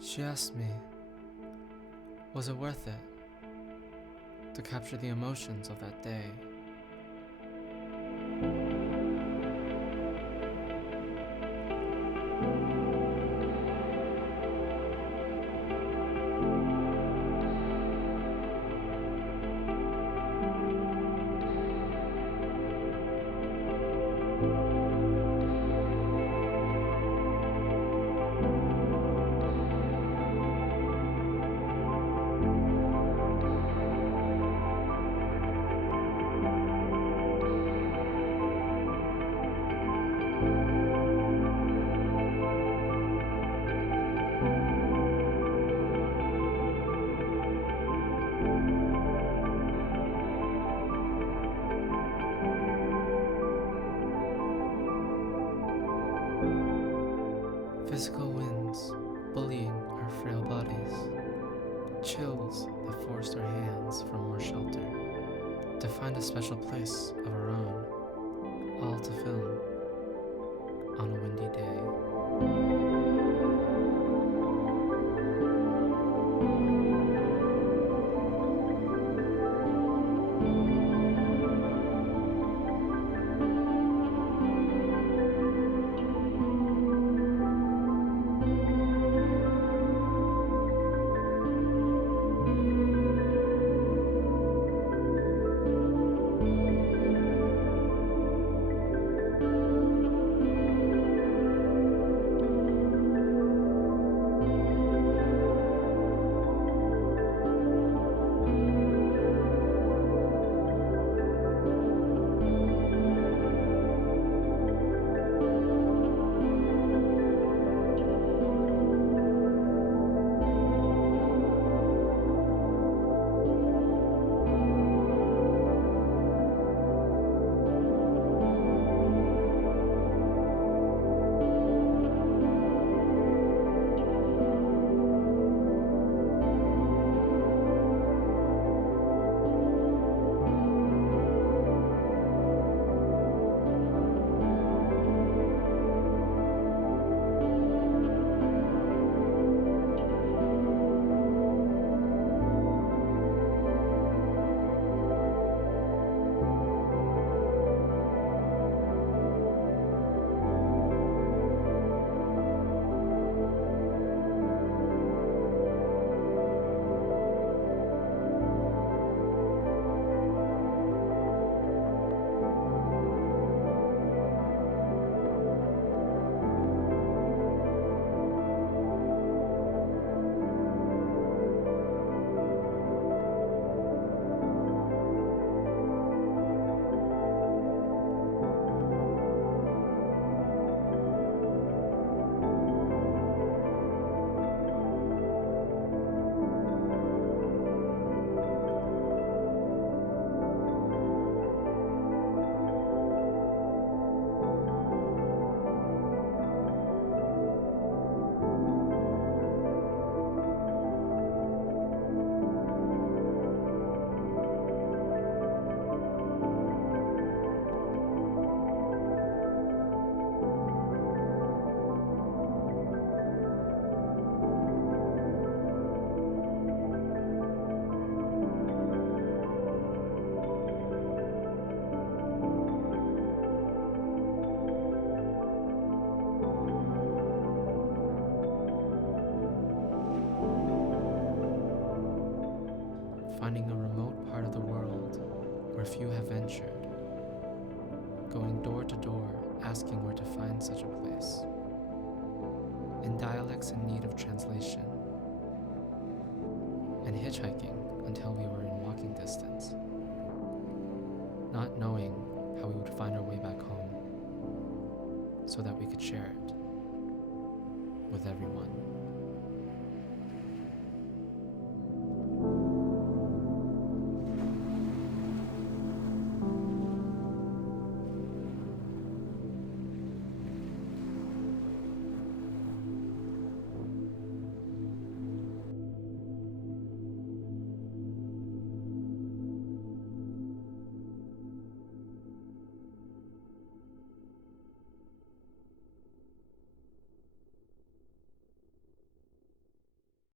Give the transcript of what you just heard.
She asked me, was it worth it to capture the emotions of that day? Physical winds bullying our frail bodies, chills that forced our hands for more shelter, to find a special place of our own, all to film on a windy day. Finding a remote part of the world where few have ventured, going door to door asking where to find such a place, in dialects in need of translation, and hitchhiking until we were in walking distance, not knowing how we would find our way back home so that we could share it with everyone.